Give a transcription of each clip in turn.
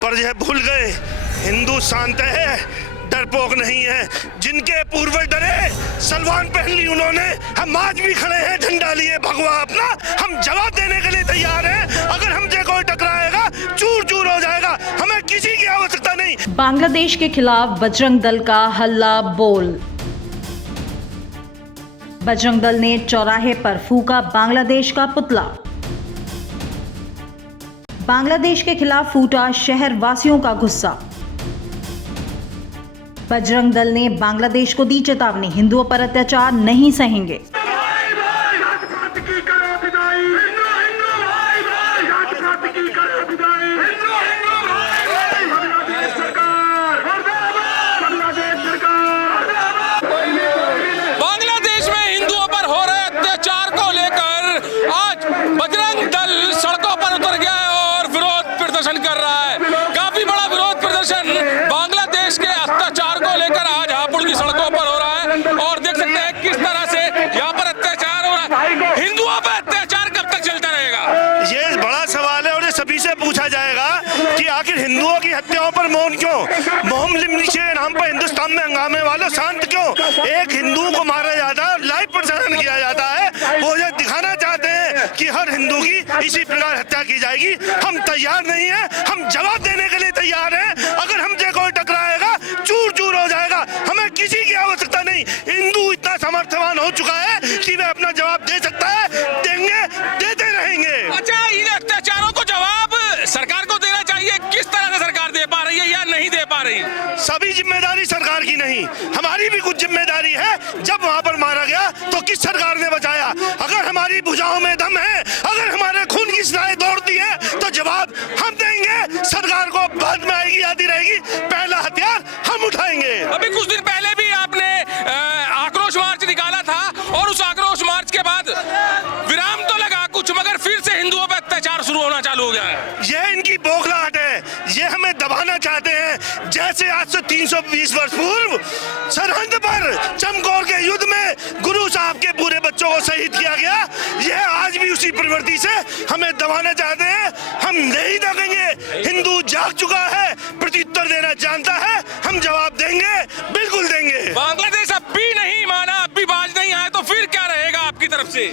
पर यह भूल गए हिंदू शांत है, डरपोक नहीं है। जिनके पूर्वज डरे सलवान पहन ली उन्होंने, हम आज भी खड़े हैं झंडा लिए भगवा अपना। हम जवाब देने के लिए तैयार हैं। अगर हमसे कोई टकराएगा चूर चूर हो जाएगा, हमें किसी की आवश्यकता नहीं। बांग्लादेश के खिलाफ बजरंग दल का हल्ला बोल। बजरंग दल ने चौराहे पर फूका बांग्लादेश का पुतला। बांग्लादेश के खिलाफ फूटा शहर वासियों का गुस्सा। बजरंग दल ने बांग्लादेश को दी चेतावनी, हिंदुओं पर अत्याचार नहीं सहेंगे। बांग्लादेश में हिंदुओं पर हो रहे अत्याचार को लेकर आज बजरंग दल सड़कों पर उतर गया है और विरोध प्रदर्शन कर रहा है। काफी बड़ा विरोध प्रदर्शन बांग्लादेश के अत्याचार को लेकर आज हापुड़ की सड़कों पर हो रहा है और देख सकते हैं किस तरह से यहाँ पर अत्याचार हो रहा है। हिंदुओं पर अत्याचार कब तक चलता रहेगा, ये बड़ा सवाल है और ये सभी से पूछा जाएगा कि आखिर हिंदुओं की हत्याओं पर मौन क्यों? मोहम लिमनिशी के नाम पर हिंदुस्तान में हंगामे वालों शांत क्यों? एक हिंदू को मारा जाता है, लाइव प्रसारण किया जाता है। वो ये दिखाना चाहते हैं कि हर हिंदू की इसी प्रकार हत्या की जाएगी। हम तैयार नहीं है, हम जवाब देने के लिए तैयार हैं। अगर हमसे कोई टकराएगा चूर चूर हो जाएगा, हमें किसी की आवश्यकता नहीं। हिंदू इतना समर्थवान हो चुका है कि वह अपना जवाब दे सकता है, देंगे, देते रहेंगे। अच्छा, इन अत्याचारों को जवाब सरकार को देना चाहिए। किस तरह से सरकार दे पा रही है या नहीं दे पा रही? सभी जिम्मेदारी सरकार की नहीं, हमारी भी कुछ जिम्मेदारी है। जब वहां पर मारा गया तो किस सरकार ने बचाया? अगर हमारी भुजाओं में दम है, अगर हमारे खून की सलाएं दौड़ती है तो जवाब हम देंगे। सरकार को बाद में आएगी, आती रहेगी, पहला हथियार हम उठाएंगे। अभी कुछ दिन पहले भी आपने आक्रोश मार्च निकाला था और उस आक्रोश मार्च के बाद विराम तो लगा कुछ, मगर फिर से हिंदुओं पर अत्याचार शुरू होना चालू हो गया है। ये इनकी बौखलाहट है, ये हमें दबाना चाहते हैं। जैसे आज से 320 वर्ष पूर्व सरहद पर चमकौर के युद्ध में गुरु साहब के पूरे बच्चों को शहीद किया गया, यह आज भी उसी प्रवृत्ति से हमें दबाना चाहते हैं। हम नहीं दबेंगे। हिंदू जाग चुका है, प्रत्युत्तर देना जानता है, हम जवाब देंगे, बिल्कुल देंगे। बांग्लादेश अब भी नहीं माना, अब भी बाज नहीं आया, तो फिर क्या रहेगा आपकी तरफ से?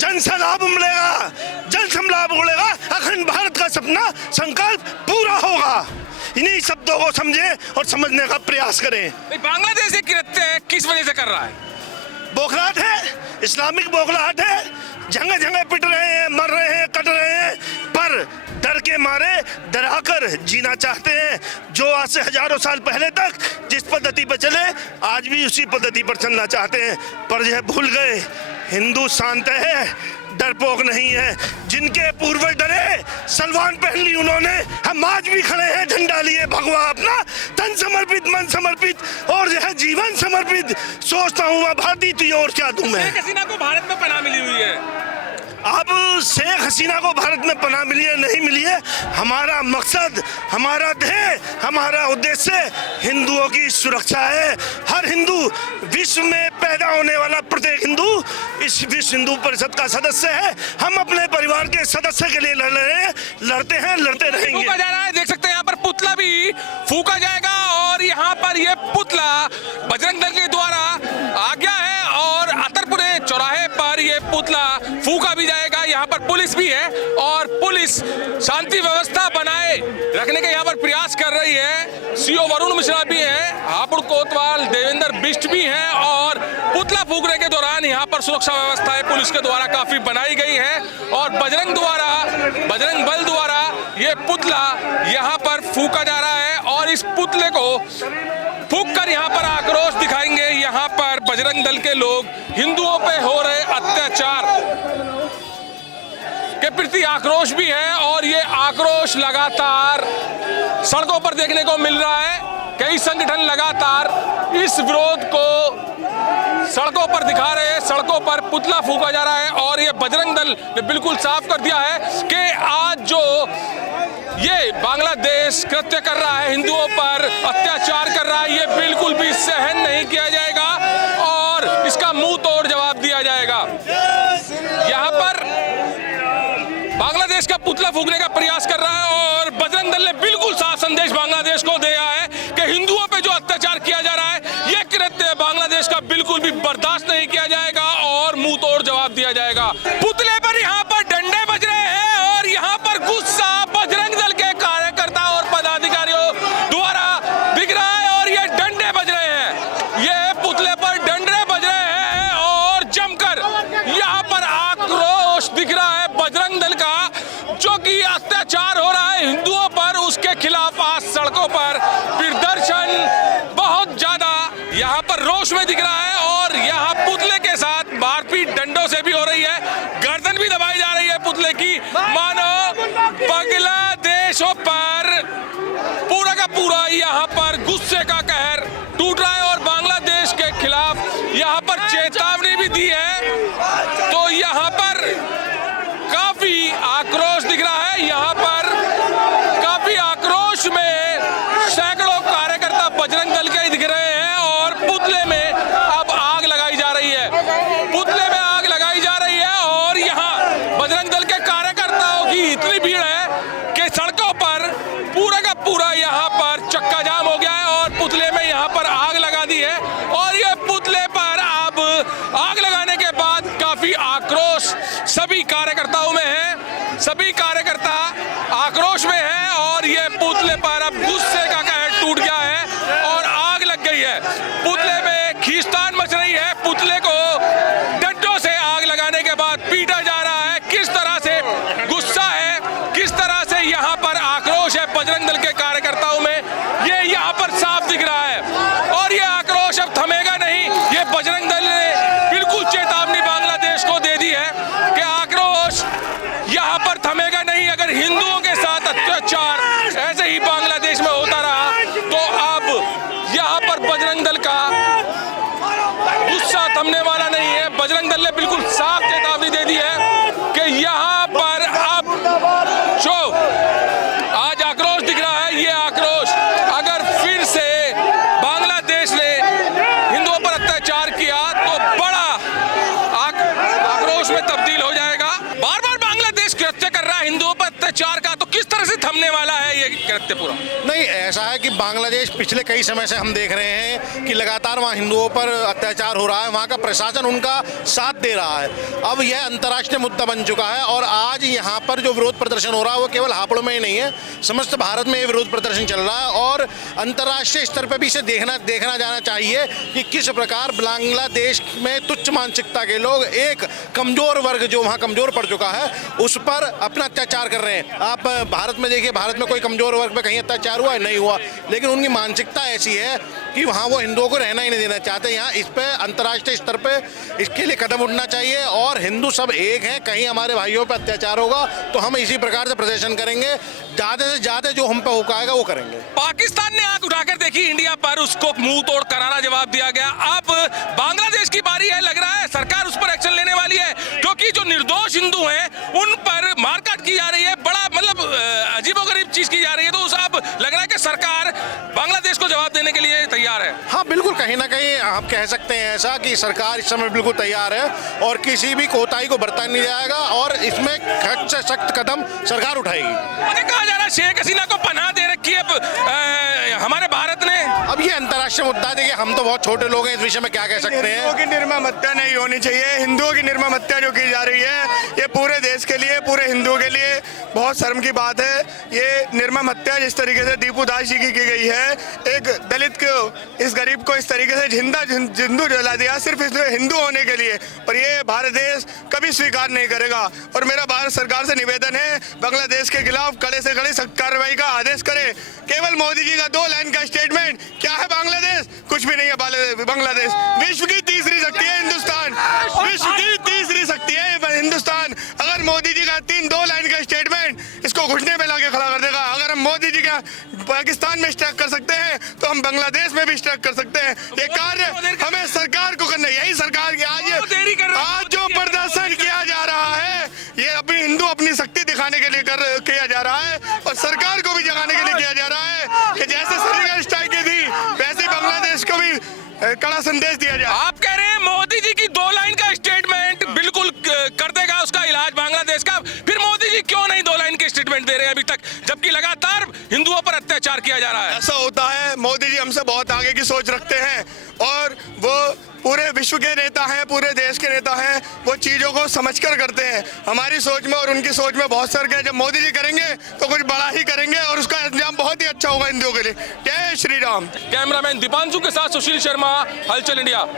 जन सलाब उमड़ेगा, जन समलाब उड़ेगा, अखंड भारत का सपना संकल्प पूरा होगा। इन्हीं शब्दों को समझें और समझने का प्रयास करें। बांग्लादेश ये कृत्य किस वजह से कर रहा है? बौखलाहट है, इस्लामिक बौखलाहट है। जगह जगह पिट रहे हैं, मर रहे हैं, कट रहे हैं, पर डर के मारे डराकर जीना चाहते हैं। जो आज से हजारों साल पहले तक जिस पद्धति पर चले, आज भी उसी पद्धति पर चलना चाहते हैं। पर यह भूल गए हिंदू शांत है, डरपोक नहीं है। जिनके पूर्वज डरे सलवान पहन ली उन्होंने, हम आज भी खड़े हैं झंडा लिए भगवा अपना। तन समर्पित, मन समर्पित और यह जीवन समर्पित। सोचता हूँ मैं भारतीय तुझे और क्या दूं मैं। शेख हसीना को भारत में पनाह मिली हुई है। अब शेख हसीना को भारत में पनाह मिली है नहीं मिली है, हमारा मकसद, हमारा ध्येय, हमारा उद्देश्य हिंदुओं की सुरक्षा है। हर हिंदू, विश्व में पैदा होने वाला प्रत्येक हिंदू इस विश्व हिंदू परिषद का सदस्य है। हम अपने परिवार के सदस्य के लिए लड़ रहे हैं, लड़ते हैं, लड़ते रहेंगे। फूका जा रहा है, देख सकते हैं यहाँ पर पुतला भी फूका जाएगा और यहाँ पर ये पुतला बजरंग दल के द्वारा आज्ञा है और अतरपुरे चौराहे पर ये पुतला फूका भी जाएगा। यहाँ पर पुलिस भी है और पुलिस शांति व्यवस्था बनाए रखने के यहाँ पर प्रयास कर रही है। सीओ वरुण मिश्रा भी है, हापुड़ कोतवाल देवेंद्र बिष्ट भी हैं और पुतला फूकने के दौरान यहाँ पर सुरक्षा व्यवस्थाएं पुलिस के द्वारा काफी बनाई गई है और बजरंग बल द्वारा ये पुतला यहाँ पर फूका जा रहा है और इस पुतले को फूक कर यहाँ पर आक्रोश दिखाएंगे। यहाँ पर बजरंग दल के लोग हिंदुओं पे हो रहे अत्याचार के प्रति आक्रोश भी है और ये आक्रोश लगातार सड़कों पर देखने को मिल रहा है। कई संगठन लगातार इस विरोध को सड़कों पर दिखा रहे हैं, सड़कों पर पुतला फूका जा रहा है और ये बजरंग दल ने बिल्कुल साफ कर दिया है कि आज जो ये बांग्लादेश कृत्य कर रहा है, हिंदुओं पर अत्याचार कर रहा है, ये बिल्कुल भी सहन नहीं किया जाएगा और इसका मुंह तोड़ जवाब दिया जाएगा। यहाँ पर बांग्लादेश का पुतला फूकने का प्रयास कर रहा है और बजरंग दल ने बिल्कुल साफ संदेश पुतले पर यहाँ पर डंडे बज रहे हैं और यहाँ पर गुस्सा बजरंग दल के कार्यकर्ता और पदाधिकारियों द्वारा दिख रहा है और ये डंडे बज रहे हैं, ये पुतले पर डंडे बज रहे हैं और जमकर यहाँ पर आक्रोश दिख रहा है बजरंग दल का, जो कि अत्याचार हो रहा है हिंदुओं पर, उसके खिलाफ आज सड़कों पर प्रदर्शन बहुत ज्यादा यहाँ पर रोष में दिख रहा है और यहाँ पुतले के साथ मारपीट डंडों से भी हो रही है, गर्दन भी दबाई जा रही है पुतले की, मानो बांग्लादेशों पर पूरा का पूरा यहाँ पर गुस्से का कहर टूट रहा है और बांग्लादेश के खिलाफ यहाँ पर चेतावनी भी दी है। तो यहाँ पर काफी आक्रोश दिख रहा है, यहाँ पर काफी आक्रोश में सैकड़ों कार्यकर्ता बजरंग दल के दिख रहे हैं और पुतले में अब आग लगाई जा रही है, पुतले में आग लगाई जा रही है और यहाँ बजरंग दल के कार्यकर्ताओं की इतनी भीड़ है कि सड़कों पर पूरा का पूरा यहाँ पर चक्का जाम हो गया है और पुतले में यहाँ पर आग लगा दी है और ये पुतले पर अब आग लगाने के बाद काफी आक्रोश सभी कार्यकर्ताओं में है, सभी कार्यकर्ता आक्रोश में है और ये पुतले पर अब गुस्से का कहर टूट गया है और आग लग गई है, पुतले में खींचतान मच रही है, पुतले को डंडों से आग लगाने के बाद पीटा जा रहा है। किस तरह से गुस्सा है, किस तरह से यहाँ पर आक्रोश है बजरंग दल के कार्यकर्ताओं में, ये यहाँ पर साफ दिख रहा है और ये आक्रोश अब थमेगा नहीं। ये बजरंग दल ने बिल्कुल चेतावनी बांग्लादेश को दे दी है कि आक्रोश यहाँ पर थमेगा नहीं, अगर हिंदुओं के साथ अत्याचार ऐसे ही बांग्लादेश में होता रहा तो अब यहाँ पर बजरंग दल का गुस्सा थमने वाला नहीं है। बजरंग दल ने बिल्कुल साफ चेतावनी दे दी है कि यहाँ पर अब जो आज आक्रोश दिख रहा है, ये आक्रोश अगर फिर से बांग्लादेश ने हिंदुओं पर अत्याचार किया तो बड़ा आक्रोश में तब्दील हो जाएगा। बार बार बांग्लादेश कृत्य कर रहा है हिंदुओं पर अत्याचार का, तो किस तरह से थमने वाला है ये कृत्य पूरा? नहीं, ऐसा है कि बांग्लादेश पिछले कई समय से हम देख रहे हैं कि लगातार वहाँ हिंदुओं पर अत्याचार हो रहा है, वहाँ का प्रशासन उनका साथ दे रहा है। अब यह अंतर्राष्ट्रीय मुद्दा बन चुका है और आज यहाँ पर जो विरोध प्रदर्शन हो रहा है वो केवल हापुड़ में ही नहीं है, समस्त भारत में ये विरोध प्रदर्शन चल रहा है और अंतर्राष्ट्रीय स्तर पर भी इसे देखना जाना चाहिए कि किस प्रकार बांग्लादेश में तुच्छ मानसिकता के लोग एक कमजोर वर्ग जो वहाँ कमजोर पड़ चुका है उस पर अपना अत्याचार कर रहे हैं। आप भारत में देखिए, भारत में कोई कमजोर वर्ग पे कहीं अत्याचार हुआ है? नहीं हुआ, लेकिन उनकी मानसिकता ऐसी है कि वहाँ वो हिंदुओं को रहना ही नहीं देना चाहते। यहाँ इस पे अंतर्राष्ट्रीय स्तर पे इसके लिए कदम उठना चाहिए और हिंदू सब एक हैं। कहीं हमारे भाइयों पे अत्याचार होगा तो हम इसी प्रकार से प्रदर्शन करेंगे, ज्यादा से ज्यादा जो हम पे हुकाएगा वो करेंगे। पाकिस्तान ने आंख उठाकर देखी इंडिया पर, उसको मुंह तोड़ करारा जवाब दिया गया। अब बांग्लादेश की बारी है, लग रहा है सरकार उस पर एक्शन लेने वाली है क्योंकि जो निर्दोष हिंदू हैं उन पर मारकाट की जा रही है, बड़ा मतलब अजीबोगरीब चीज की जा रही है। तो उस अब लग रहा है कि सरकार बांग्लादेश को जवाब देने के लिए तैयार है। हाँ बिल्कुल, कहीं ना कहीं आप कह सकते हैं ऐसा कि सरकार इस समय बिल्कुल तैयार है और किसी भी कोताही को बरता नहीं जाएगा और इसमें सख्त से सख्त कदम सरकार उठाएगी। कहा जा रहा है शेख हसीना को पनाह दे रखी है हमारे भारत ने। अब ये अंतर्राष्ट्रीय मुद्दा, देखिए हम तो बहुत छोटे लोग हैं, इस विषय में क्या कह सकते हैं। हिंदुओं की निर्मम हत्या नहीं होनी चाहिए। हिंदुओं की निर्मम हत्या जो की जा रही है ये पूरे देश के लिए, पूरे हिंदुओं के लिए बहुत शर्म की बात है। ये निर्मम हत्या जिस तरीके से दीपू दास जी की गई है, एक दलित को, इस गरीब को इस तरीके से जिंदू जला दिया सिर्फ इसलिए हिंदू होने के लिए, और ये भारत देश कभी स्वीकार नहीं करेगा। और मेरा भारत सरकार से निवेदन है, बांग्लादेश के खिलाफ कड़े से कड़ी सख्त कार्रवाई का आदेश करे। केवल मोदी जी का 2 लाइन का स्टेटमेंट, क्या है बांग्लादेश? कुछ भी नहीं है बांग्लादेश। विश्व की तीसरी शक्ति है हिंदुस्तान, विश्व की तीसरी शक्ति है हिंदुस्तान। अगर मोदी जी का 2 लाइन का स्टेटमेंट इसको घुटने पे लाके खड़ा कर देगा। अगर हम मोदी जी का पाकिस्तान में स्ट्राइक कर सकते हैं तो हम बांग्लादेश में भी स्ट्राइक कर सकते हैं। ये कार्य हमें सरकार को करना है। यही सरकार की आज जो प्रदर्शन किया जा रहा है ये अपनी हिंदू अपनी शक्ति दिखाने के लिए किया जा रहा है और सरकार को भी जगाने के लिए किया जा रहा है कि जैसे सर्जिकल स्ट्राइक की थी वैसे बांग्लादेश को भी कड़ा संदेश दिया जाए। आप कह रहे हैं मोदी जी की 2 लाइन का स्टेटमेंट बिल्कुल कर देगा उसका इलाज बांग्लादेश का, फिर मोदी जी क्यों नहीं 2 लाइन के स्टेटमेंट दे रहे हैं अभी तक, जबकि लगातार हिंदुओं पर अत्याचार किया जा रहा है? ऐसा होता है, मोदी जी हमसे बहुत आगे की सोच रखते हैं और वो पूरे विश्व के नेता हैं, पूरे देश के नेता हैं, वो चीज़ों को समझकर करते हैं। हमारी सोच में और उनकी सोच में बहुत फर्क है। जब मोदी जी करेंगे तो कुछ बड़ा ही करेंगे और उसका इंतजाम बहुत ही अच्छा होगा हिंदुओं के लिए। जय श्री राम। कैमरामैन दीपांशु के साथ सुशील शर्मा, हलचल इंडिया।